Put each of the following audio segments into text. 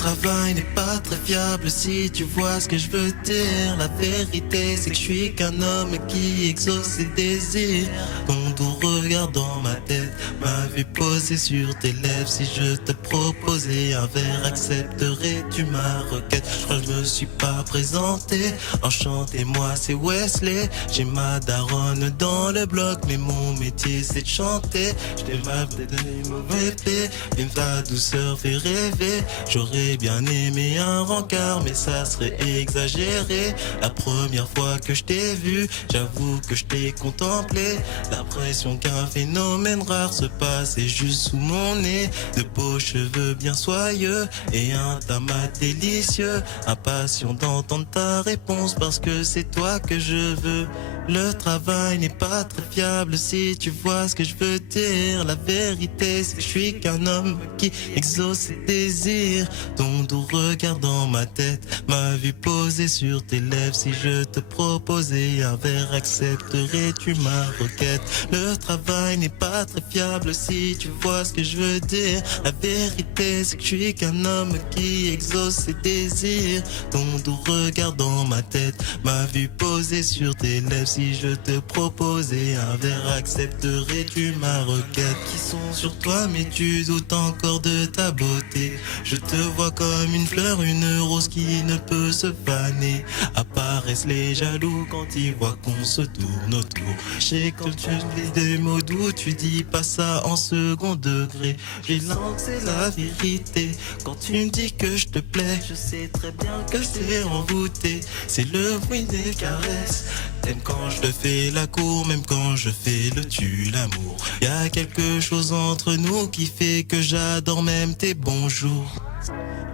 travail n'est pas très fiable si tu vois ce que je veux dire. La vérité c'est que je suis qu'un homme qui exauce ses désirs. Ton doux regard dans ma tête m'a vu poser sur tes lèvres. Si je te proposais un verre, accepterais-tu ma requête? Je crois que je me suis pas présenté. Enchanté, moi c'est Wesley. J'ai ma daronne dans le bloc, mais mon métier c'est de chanter. Je t'ai mal donné mauvais paix, mais ta douceur fait rêver. J'aurais bien aimé un rencard, mais ça serait exagéré. La première fois que je t'ai vu, j'avoue que je t'ai contemplé. L'impression qu'un phénomène rare se passait juste sous mon nez. De beaux cheveux bien soyeux et un tamas délicieux. Impatient d'entendre ta réponse parce que c'est toi que je veux. Le travail n'est pas très fiable si tu vois ce que je veux dire. La vérité c'est que je suis qu'un homme qui exauce ses désirs. Ton doux regard dans ma tête m'a vu poser sur tes lèvres. Si je te proposais un verre, accepterais-tu ma requête? Le travail n'est pas très fiable si tu vois ce que je veux dire. La vérité c'est que je suis qu'un homme qui exauce ses désirs. Ton doux regard dans ma tête m'a vu poser sur tes lèvres. Si je te proposais un verre, accepterais-tu ma requête? Qui sont sur toi mais tu doutes encore de ta beauté. Je te vois comme une fleur, une rose qui ne peut se faner. Apparaissent les jaloux quand ils voient qu'on se tourne autour. Je sais quand tu dis des mots doux, tu dis pas ça en second degré. J'ai l'impression que c'est la vérité. Quand tu me dis que je te plais, je sais très bien que c'est envoûté. C'est le bruit des caresses. T'aimes quand je te fais la cour, même quand je fais le tu l'amour. Y a quelque chose entre nous qui fait que j'adore même tes bonjours.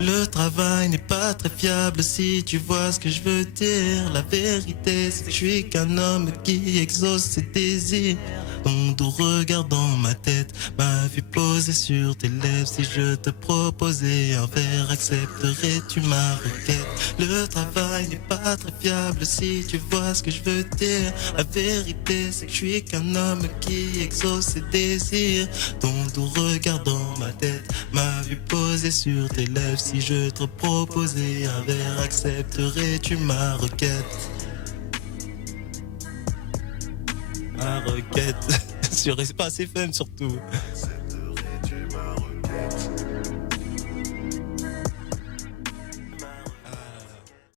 Le travail n'est pas très fiable si tu vois ce que je veux dire. La vérité c'est que je suis qu'un homme qui exauce ses désirs. Ton doux regard dans ma tête m'a vu poser sur tes lèvres. Si je te proposais un verre, accepterais-tu ma requête? Le travail n'est pas très fiable si tu vois ce que je veux dire. La vérité c'est que je suis qu'un homme qui exauce ses désirs. Ton doux regard dans ma tête m'a vu poser sur tes lèvres. Si je te proposais un verre, accepterais-tu ma requête? Ma requête sur Espace FM surtout.